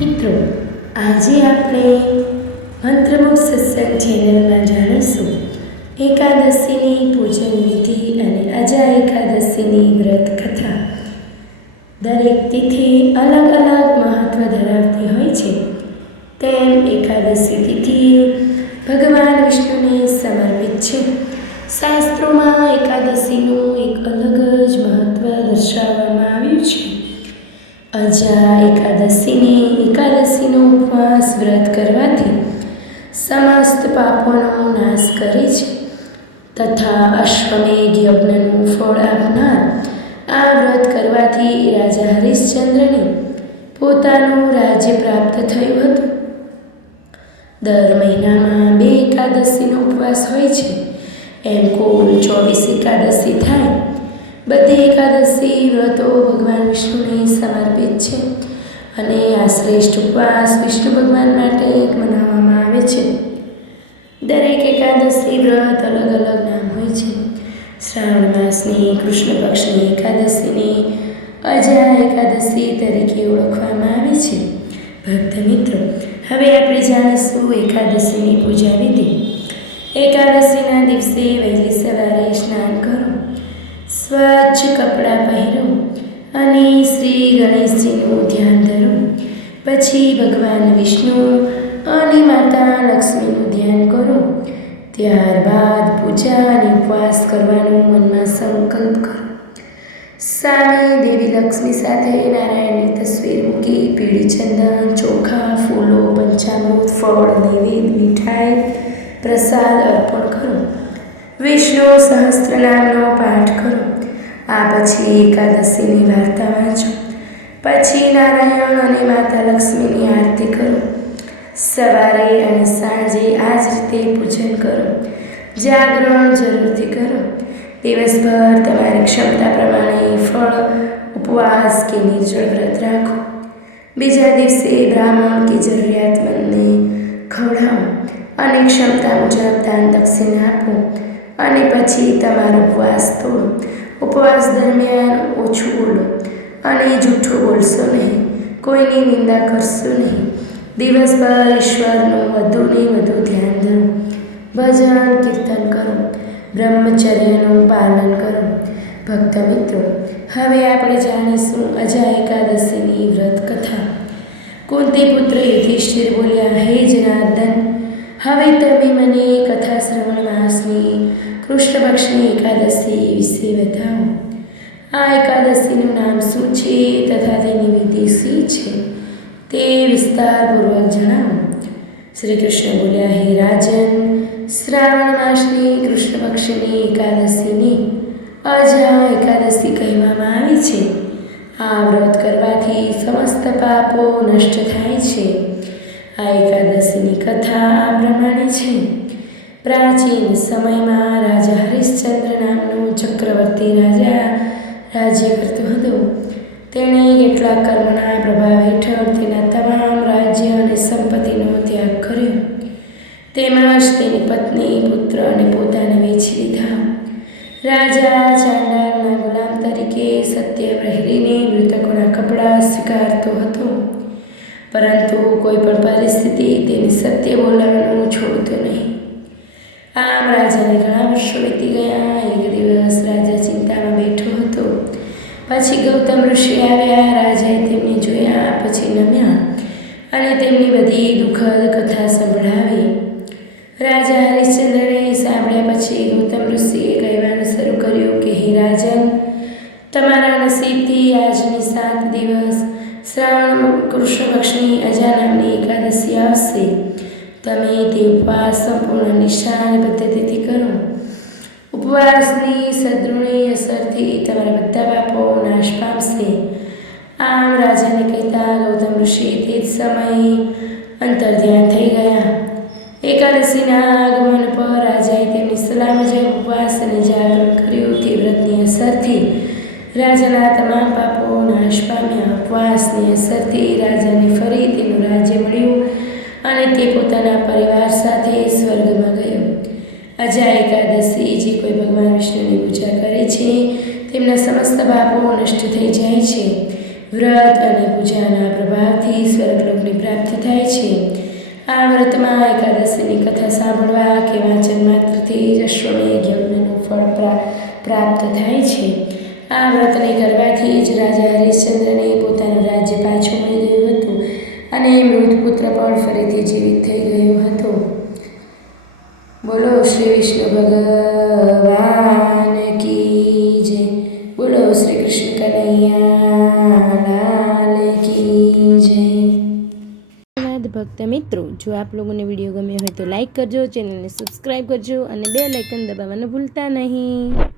મિત્રો, આજે આપણે મંત્રમુગ્ધ સત્સંગ ચેનલમાં જાણીશું એકાદશીની પૂજન વિધિ અને અજા એકાદશીની વ્રત કથા. દરેક તિથિ અલગ અલગ મહત્વ ધરાવતી હોય છે, તેમ એકાદશી તિથિ ભગવાન વિષ્ણુને સમર્પિત છે. શાસ્ત્રોમાં એકાદશીનું એક અલગ જ મહત્વ દર્શાવવામાં આવ્યું છે. અજા એકાદશીનો ઉપવાસ વ્રત કરવાથી સમસ્ત પાપોનો નાશ કરે છે તથા અશ્વમેઘ યજ્ઞનું ફળ આપનાર આ વ્રત કરવાથી રાજા હરિશ્ચંદ્રને પોતાનું રાજ્ય પ્રાપ્ત થયું હતું. દર મહિનામાં 2 એકાદશીનો ઉપવાસ હોય છે. એમ કુલ 24 એકાદશી થાય. બધી એકાદશી વ્રતો ભગવાન વિષ્ણુને સમર્પિત છે અને આ શ્રેષ્ઠ ઉપવાસ વિષ્ણુ ભગવાન માટે મનાવવામાં આવે છે. દરેક એકાદશી વ્રત અલગ અલગ નામ હોય છે. શ્રાવણ માસની કૃષ્ણ પક્ષની એકાદશીને અજા એકાદશી તરીકે ઓળખવામાં આવે છે. ભક્ત મિત્રો, હવે આપણે જાણીશું એકાદશીની પૂજા વિધિ. એકાદશીના દિવસે વહેલી સવારે સ્નાન કરો, સ્વચ્છ કપડાં પહેરો અને શ્રી ગણેશજીનું ધ્યાન ધરો. પછી ભગવાન વિષ્ણુ અને માતા લક્ષ્મીનું ધ્યાન કરો. ત્યારબાદ પૂજા અને ઉપવાસ કરવાનો મનમાં સંકલ્પ કરો. સામે દેવી લક્ષ્મી સાથે નારાયણની તસવીર મૂકી પીળી ચંદન, ચોખા, ફૂલો, પંચામૃત, ફળ, નૈવેદ્ય, મીઠાઈ, પ્રસાદ અર્પણ કરો. વિષ્ણુ સહસ્ત્રનામનો પાઠ કરો. આ પછી એકાદશીની વાર્તા વાંચો. પછી નારાયણ અને માતા લક્ષ્મીની આરતી કરો. સવારે અને સાંજે આ જ રીતે પૂજન કરો. જાગરણ જરૂરથી કરો. દિવસભર તમારી ક્ષમતા પ્રમાણે ફળ, ઉપવાસ કે નિર્જળ વ્રત રાખો. બીજા દિવસે બ્રાહ્મણ કે જરૂરિયાતમંદને ખવડાવો અને ક્ષમતા મુજબ દાન દક્ષિણા આપો અને પછી તમારો ઉપવાસ તોડો. ઉપવાસ દરમિયાન ઓછું બોલો અને જૂઠું બોલશો નહીં. કોઈની નિંદા કરશો નહીં. દિવસભર ઈશ્વરનું વધુને વધુ ધ્યાન ધરો. ભજન કીર્તન કરો. બ્રહ્મચર્યનું પાલન કરો. ભક્ત મિત્રો, હવે આપણે જાણીશું અજા એકાદશીની વ્રત કથા. કુંતી પુત્ર યુધિષ્ઠિર બોલ્યા, હે જનાર્દન, હવે તમે મને કથા શ્રવણ માસની કૃષ્ણ પક્ષની એકાદશી વિશે બતાવો. આ એકાદશીનું નામ શું છે તથા તેની વિધિ શી છે તે વિસ્તારપૂર્વક જણાવો. શ્રી કૃષ્ણ બોલ્યા, હે રાજન, શ્રાવણ માસની કૃષ્ણ પક્ષની એકાદશીને અજા એકાદશી કહેવામાં આવી છે. આ વ્રત કરવાથી સમસ્ત પાપો નષ્ટ થાય છે. આ એકાદશીની કથા આ પ્રમાણે છે. પ્રાચીન સમયમાં રાજા હરિશ્ચંદ્ર નામનો ચક્રવર્તી રાજા રાજ્ય કરતો હતો. તેણે કેટલાક કર્મના પ્રભાવ હેઠળ તેના તમામ રાજ્ય અને સંપત્તિનો ત્યાગ કર્યો. તેમજ તેની પત્ની, પુત્ર અને પોતાને વેચી દીધા. રાજા ચાંડાળના ગુલામ તરીકે સત્ય પ્રહરીને મૃતકોના કપડાં સ્વીકારતો હતો, પરંતુ કોઈ પણ પરિસ્થિતિ તેની સત્ય બોલવાનું છોડતો નહીં. આમ રાજાને ઘણા વર્ષો વીતી ગયા. એક દિવસ રાજા ચિંતામાં બેઠો હતો. પછી ગૌતમ ઋષિ આવ્યા. રાજાએ તેમને જોયા, પછી નમ્યા અને તેમની બધી દુઃખદ કથા સંભળાવી. રાજા હરિશ્ચંદ્રને સાંભળ્યા પછી ગૌતમ ઋષિએ કહેવાનું શરૂ કર્યું કે, હે રાજન, તમારા નસીબથી આજની 7 દિવસ શ્રાવણ કૃષ્ણ પક્ષની અજા નામની એકાદશી આવશે. તમે તે ઉપવાસ સંપૂર્ણ નિશાન પદ્ધતિથી કરો. ઉપવાસની સદ્ગુણની અસરથી તમારા બધા પાપો નાશ પામશે. આમ રાજાને કહેતા ગૌતમ ઋષિ તે જ સમયે અંતર્ધ્યાન થઈ ગયા. એકાદશીના આગમન પર રાજાએ તેમની સલાહ મુજબ ઉપવાસ અને જાગરણ કર્યું. તે વ્રતની અસરથી રાજાના તમામ પાપો નાશ પામ્યા. ઉપવાસની અસરથી રાજાને ફરી તેનું રાજ્ય મળ્યું અને તે પોતાના પરિવાર સાથે સ્વર્ગમાં ગયો. અજા એકાદશી જે કોઈ ભગવાન વિષ્ણુની પૂજા કરે છે તેમના સમસ્ત પાપો નષ્ટ થઈ જાય છે. વ્રત અને પૂજાના પ્રભાવથી સ્વર્ગલોકની પ્રાપ્તિ થાય છે. આ વ્રતમાં એકાદશીની કથા સાંભળવા કે વાંચન માત્રથી જ અશ્વમેઘ યજ્ઞનું ફળ પ્રાપ્ત થાય છે. આ વ્રતને કરવાથી જ રાજા હરિશ્ચંદ્રને પોતાનું રાજ્ય પાછું મળી ગયું હતું અને મૃત પુત્ર પણ ફરીથી જીવિત થઈ ગયો હતો. બોલો શ્રી વિષ્ણુ ભગવાન કી જય. બોલો શ્રી કૃષ્ણ કનૈયા લાલ કી જય. ભક્ત મિત્રો, જો આપ લોકોને વિડીયો ગમ્યો હોય તો લાઈક કરજો, ચેનલને સબસ્ક્રાઈબ કરજો અને બેલ આઇકન દબાવવાનું ભૂલતા નહીં.